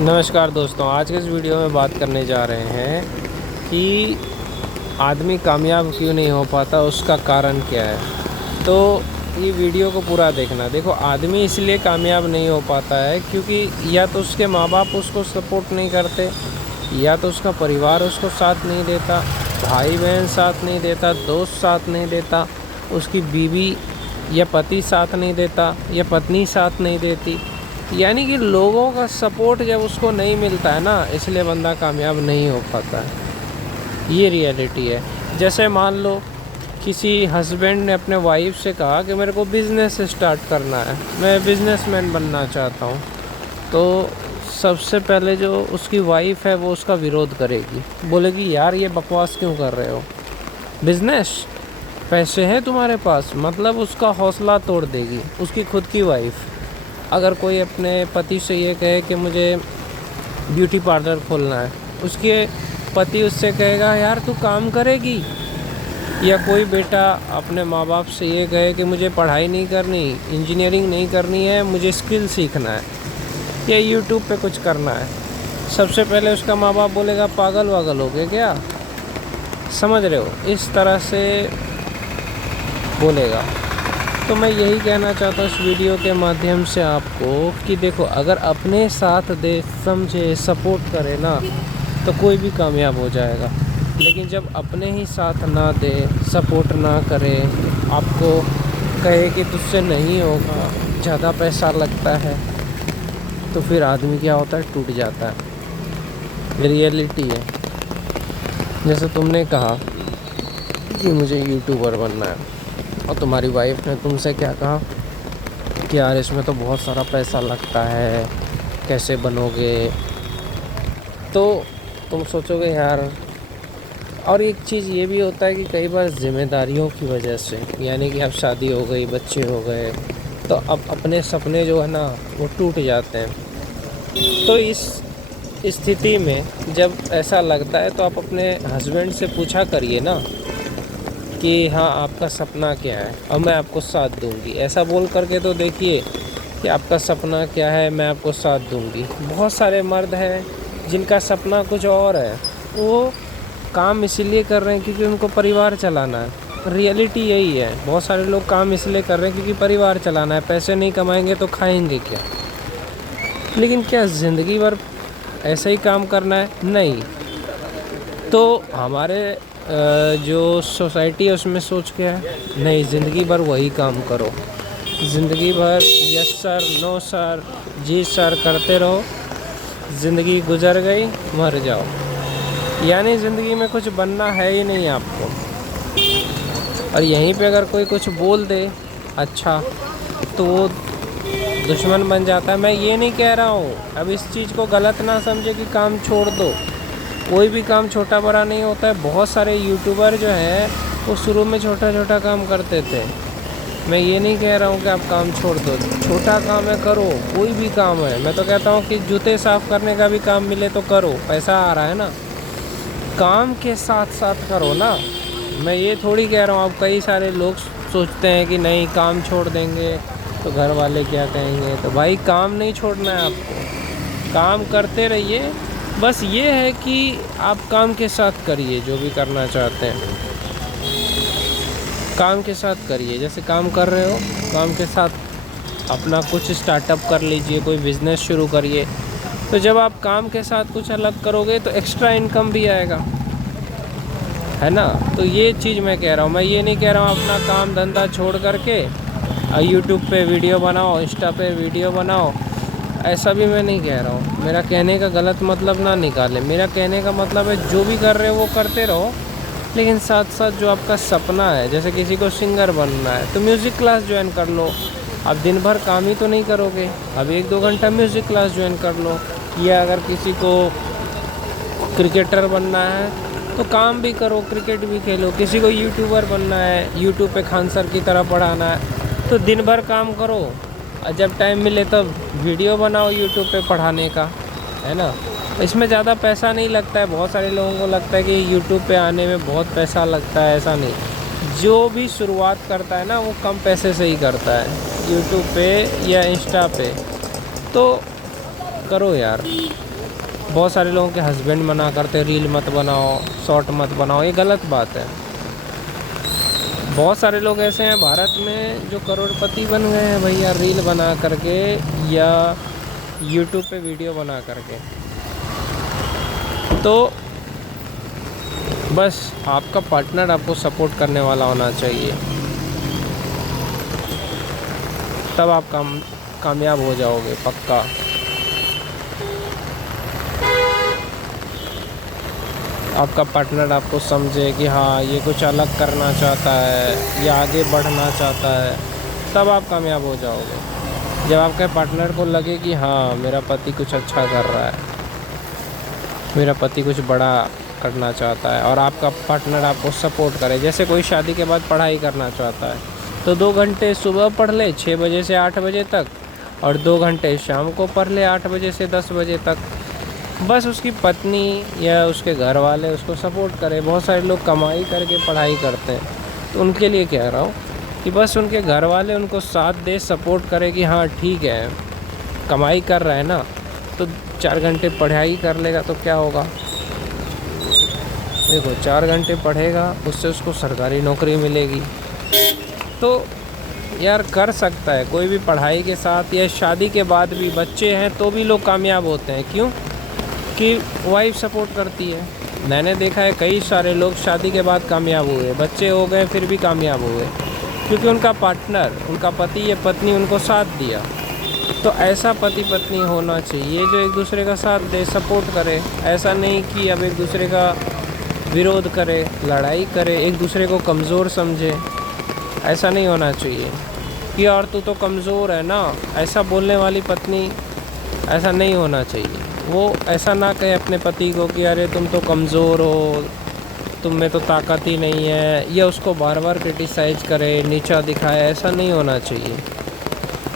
नमस्कार दोस्तों, आज के इस वीडियो में बात करने जा रहे हैं कि आदमी कामयाब क्यों नहीं हो पाता, उसका कारण क्या है। तो ये वीडियो को पूरा देखना। देखो, आदमी इसलिए कामयाब नहीं हो पाता है क्योंकि या तो उसके माँ बाप उसको सपोर्ट नहीं करते, या तो उसका परिवार उसको साथ नहीं देता, भाई बहन साथ नहीं देता, दोस्त साथ नहीं देता, उसकी बीवी या पति साथ नहीं देता, या पत्नी साथ नहीं देती। यानी कि लोगों का सपोर्ट जब उसको नहीं मिलता है ना, इसलिए बंदा कामयाब नहीं हो पाता है। ये रियलिटी है। जैसे मान लो किसी हस्बैंड ने अपने वाइफ से कहा कि मेरे को बिज़नेस स्टार्ट करना है, मैं बिज़नेसमैन बनना चाहता हूँ। तो सबसे पहले जो उसकी वाइफ है वो उसका विरोध करेगी, बोलेगी यार ये बकवास क्यों कर रहे हो, बिज़नेस, पैसे हैं तुम्हारे पास, मतलब उसका हौसला तोड़ देगी उसकी खुद की वाइफ। अगर कोई अपने पति से ये कहे कि मुझे ब्यूटी पार्लर खोलना है, उसके पति उससे कहेगा यार तू काम करेगी। या कोई बेटा अपने माँ बाप से ये कहे कि मुझे पढ़ाई नहीं करनी, इंजीनियरिंग नहीं करनी है, मुझे स्किल सीखना है या यूट्यूब पे कुछ करना है, सबसे पहले उसका माँ बाप बोलेगा पागल वागल हो गए क्या। समझ रहे हो, इस तरह से बोलेगा। तो मैं यही कहना चाहता हूँ इस वीडियो के माध्यम से आपको कि देखो, अगर अपने साथ दे, समझे, सपोर्ट करे ना, तो कोई भी कामयाब हो जाएगा। लेकिन जब अपने ही साथ ना दे, सपोर्ट ना करे, आपको कहे कि तुझसे नहीं होगा, ज़्यादा पैसा लगता है, तो फिर आदमी क्या होता है, टूट जाता है। रियलिटी है। जैसे तुमने कहा कि मुझे यूट्यूबर बनना है और तुम्हारी वाइफ ने तुमसे क्या कहा कि यार इसमें तो बहुत सारा पैसा लगता है, कैसे बनोगे। तो तुम सोचोगे यार। और एक चीज़ ये भी होता है कि कई बार जिम्मेदारियों की वजह से, यानी कि अब शादी हो गई, बच्चे हो गए, तो अब अपने सपने जो है ना वो टूट जाते हैं। तो इस स्थिति में जब ऐसा लगता है तो आप अपने हस्बैंड से पूछा करिए ना कि हाँ आपका सपना क्या है और मैं आपको साथ दूंगी। ऐसा बोल करके तो देखिए कि आपका सपना क्या है, मैं आपको साथ दूंगी। बहुत सारे मर्द हैं जिनका सपना कुछ और है, वो काम इसीलिए कर रहे हैं क्योंकि उनको परिवार चलाना है। रियलिटी यही है, बहुत सारे लोग काम इसलिए कर रहे हैं क्योंकि परिवार चलाना है, पैसे नहीं कमाएंगे तो खाएंगे क्या। लेकिन क्या ज़िंदगी भर ऐसे ही काम करना है? नहीं। तो हमारे जो सोसाइटी है उसमें सोच क्या है, नहीं ज़िंदगी भर वही काम करो, ज़िंदगी भर यस सर, नो सर, जी सर करते रहो, ज़िंदगी गुजर गई, मर जाओ। यानी ज़िंदगी में कुछ बनना है ही नहीं आपको। और यहीं पे अगर कोई कुछ बोल दे अच्छा, तो वो दुश्मन बन जाता है। मैं ये नहीं कह रहा हूँ, अब इस चीज़ को गलत ना समझे कि काम छोड़ दो। कोई भी काम छोटा बड़ा नहीं होता है। बहुत सारे यूट्यूबर जो हैं वो शुरू में छोटा छोटा काम करते थे। मैं ये नहीं कह रहा हूँ कि आप काम छोड़ दो, छोटा काम है करो, कोई भी काम है। मैं तो कहता हूँ कि जूते साफ़ करने का भी काम मिले तो करो, पैसा आ रहा है ना, काम के साथ साथ करो ना। मैं ये थोड़ी कह रहा हूँ, अब कई सारे लोग सोचते हैं कि नहीं काम छोड़ देंगे तो घर वाले क्या कहेंगे। तो भाई काम नहीं छोड़ना है आपको, काम करते रहिए। बस ये है कि आप काम के साथ करिए, जो भी करना चाहते हैं काम के साथ करिए। जैसे काम कर रहे हो, काम के साथ अपना कुछ स्टार्टअप कर लीजिए, कोई बिज़नेस शुरू करिए। तो जब आप काम के साथ कुछ अलग करोगे तो एक्स्ट्रा इनकम भी आएगा, है ना। तो ये चीज़ मैं कह रहा हूँ। मैं ये नहीं कह रहा हूँ अपना काम धंधा छोड़ करके यूट्यूब पे वीडियो बनाओ, इंस्टा पे वीडियो बनाओ, ऐसा भी मैं नहीं कह रहा हूँ। मेरा कहने का गलत मतलब ना निकाले। मेरा कहने का मतलब है जो भी कर रहे हो वो करते रहो, लेकिन साथ साथ जो आपका सपना है, जैसे किसी को सिंगर बनना है तो म्यूज़िक क्लास ज्वाइन कर लो। अब दिन भर काम ही तो नहीं करोगे, अब 1-2 घंटा म्यूज़िक क्लास ज्वाइन कर लो। या अगर किसी को क्रिकेटर बनना है तो काम भी करो, क्रिकेट भी खेलो। किसी को यूट्यूबर बनना है, यूट्यूब पे खान सर की तरह पढ़ाना है, तो दिन भर काम करो और जब टाइम मिले तब वीडियो बनाओ यूट्यूब पे पढ़ाने का, है ना। इसमें ज़्यादा पैसा नहीं लगता है। बहुत सारे लोगों को लगता है कि यूट्यूब पे आने में बहुत पैसा लगता है, ऐसा नहीं। जो भी शुरुआत करता है ना वो कम पैसे से ही करता है यूट्यूब पे या इंस्टा पे। तो करो यार। बहुत सारे लोगों के हस्बैंड मना करते, रील मत बनाओ, शॉर्ट मत बनाओ, ये गलत बात है। बहुत सारे लोग ऐसे हैं भारत में जो करोड़पति बन गए हैं भैया, रील बना करके या यूट्यूब पे वीडियो बना करके। तो बस आपका पार्टनर आपको सपोर्ट करने वाला होना चाहिए, तब आप कामयाब हो जाओगे पक्का। आपका पार्टनर आपको समझे कि हाँ ये कुछ अलग करना चाहता है या आगे बढ़ना चाहता है, तब आप कामयाब हो जाओगे। जब आपके पार्टनर को लगे कि हाँ मेरा पति कुछ अच्छा कर रहा है, मेरा पति कुछ बड़ा करना चाहता है, और आपका पार्टनर आपको सपोर्ट करे। जैसे कोई शादी के बाद पढ़ाई करना चाहता है तो 2 घंटे सुबह पढ़ ले 6 बजे से 8 बजे तक, और 2 घंटे शाम को पढ़ ले 8 बजे से 10 बजे तक। बस उसकी पत्नी या उसके घर वाले उसको सपोर्ट करें। बहुत सारे लोग कमाई करके पढ़ाई करते हैं, तो उनके लिए कह रहा हूँ कि बस उनके घर वाले उनको साथ दे, सपोर्ट करें कि हाँ ठीक है कमाई कर रहा है ना, तो 4 घंटे पढ़ाई कर लेगा तो क्या होगा। देखो 4 घंटे पढ़ेगा, उससे उसको सरकारी नौकरी मिलेगी। तो यार कर सकता है कोई भी पढ़ाई के साथ, या शादी के बाद भी बच्चे हैं तो भी लोग कामयाब होते हैं। क्यों? कि वाइफ सपोर्ट करती है। मैंने देखा है कई सारे लोग शादी के बाद कामयाब हुए, बच्चे हो गए फिर भी कामयाब हुए, क्योंकि उनका पार्टनर, उनका पति या पत्नी उनको साथ दिया। तो ऐसा पति पत्नी होना चाहिए जो एक दूसरे का साथ दे, सपोर्ट करे। ऐसा नहीं कि अब एक दूसरे का विरोध करे, लड़ाई करे, एक दूसरे को कमज़ोर समझे। ऐसा नहीं होना चाहिए कि यार तू तो कमज़ोर है ना, ऐसा बोलने वाली पत्नी, ऐसा नहीं होना चाहिए। वो ऐसा ना कहे अपने पति को कि अरे तुम तो कमज़ोर हो, तुम में तो ताकत ही नहीं है, या उसको बार बार क्रिटिसाइज़ करे, नीचा दिखाए। ऐसा नहीं होना चाहिए।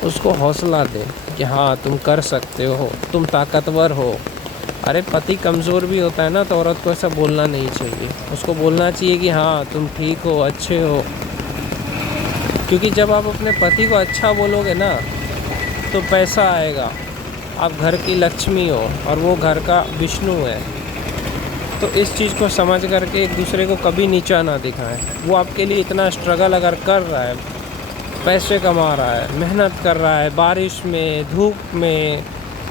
उसको हौसला दे कि हाँ तुम कर सकते हो, तुम ताकतवर हो। अरे पति कमज़ोर भी होता है ना, तो औरत को ऐसा बोलना नहीं चाहिए। उसको बोलना चाहिए कि हाँ तुम ठीक हो, अच्छे हो। क्योंकि जब आप अपने पति को अच्छा बोलोगे ना, तो पैसा आएगा। आप घर की लक्ष्मी हो और वो घर का विष्णु है। तो इस चीज़ को समझ करके एक दूसरे को कभी नीचा ना दिखाएं। वो आपके लिए इतना स्ट्रगल अगर कर रहा है, पैसे कमा रहा है, मेहनत कर रहा है, बारिश में, धूप में,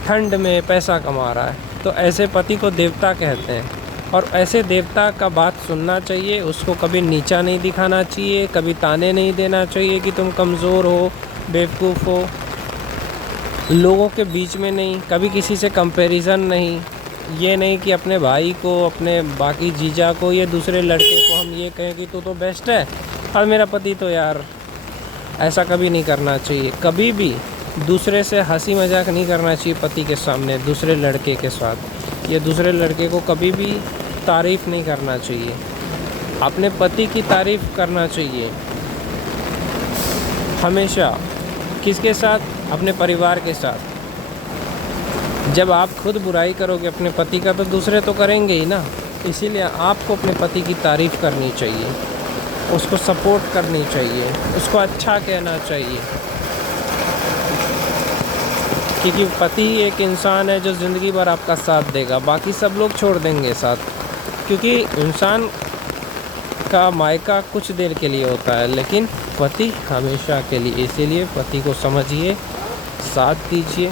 ठंड में पैसा कमा रहा है, तो ऐसे पति को देवता कहते हैं। और ऐसे देवता का बात सुनना चाहिए, उसको कभी नीचा नहीं दिखाना चाहिए, कभी ताने नहीं देना चाहिए कि तुम कमज़ोर हो, बेवकूफ़ हो। लोगों के बीच में नहीं, कभी किसी से कंपैरिजन नहीं। ये नहीं कि अपने भाई को, अपने बाकी जीजा को या दूसरे लड़के को हम ये कहें कि तू तो बेस्ट है और मेरा पति तो यार, ऐसा कभी नहीं करना चाहिए। कभी भी दूसरे से हंसी मजाक नहीं करना चाहिए पति के सामने, दूसरे लड़के के साथ, या दूसरे लड़के को कभी भी तारीफ़ नहीं करना चाहिए। अपने पति की तारीफ़ करना चाहिए हमेशा। किसके साथ? अपने परिवार के साथ। जब आप खुद बुराई करोगे अपने पति का, तो दूसरे तो करेंगे ही ना। इसीलिए आपको अपने पति की तारीफ़ करनी चाहिए, उसको सपोर्ट करनी चाहिए, उसको अच्छा कहना चाहिए। क्योंकि पति एक इंसान है जो ज़िंदगी भर आपका साथ देगा, बाकी सब लोग छोड़ देंगे साथ। क्योंकि इंसान का मायका कुछ देर के लिए होता है, लेकिन पति हमेशा के लिए। इसीलिए पति को समझिए, साथ दीजिए,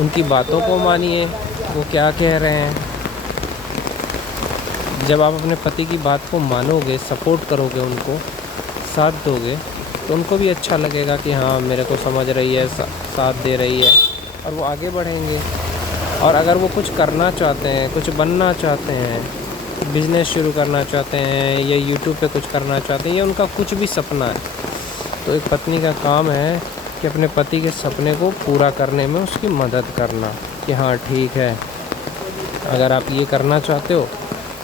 उनकी बातों को मानिए, वो क्या कह रहे हैं। जब आप अपने पति की बात को मानोगे, सपोर्ट करोगे, उनको साथ दोगे, तो उनको भी अच्छा लगेगा कि हाँ मेरे को समझ रही है, साथ दे रही है, और वो आगे बढ़ेंगे। और अगर वो कुछ करना चाहते हैं, कुछ बनना चाहते हैं, बिज़नेस शुरू करना चाहते हैं, या यूट्यूब पे कुछ करना चाहते हैं, या उनका कुछ भी सपना है, तो एक पत्नी का काम है कि अपने पति के सपने को पूरा करने में उसकी मदद करना। कि हाँ ठीक है, अगर आप ये करना चाहते हो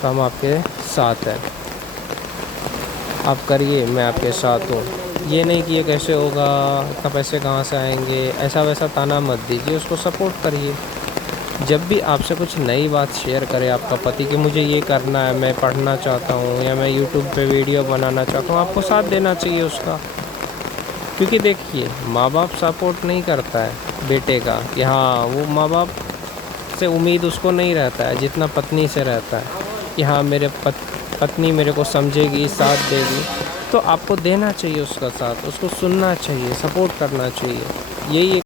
तो हम आपके साथ हैं, आप करिए, मैं आपके साथ हूँ। ये नहीं कि ये कैसे होगा, इतना पैसे कहाँ से आएंगे, ऐसा वैसा ताना मत दीजिए, उसको सपोर्ट करिए। जब भी आपसे कुछ नई बात शेयर करे आपका पति कि मुझे ये करना है, मैं पढ़ना चाहता हूँ, या मैं यूट्यूब पे वीडियो बनाना चाहता हूँ, आपको साथ देना चाहिए उसका। क्योंकि देखिए, माँ बाप सपोर्ट नहीं करता है बेटे का कि हाँ, वो माँ बाप से उम्मीद उसको नहीं रहता है जितना पत्नी से रहता है कि हाँ मेरे पत्नी मेरे को समझेगी, साथ देगी। तो आपको देना चाहिए उसका साथ, उसको सुनना चाहिए, सपोर्ट करना चाहिए। यही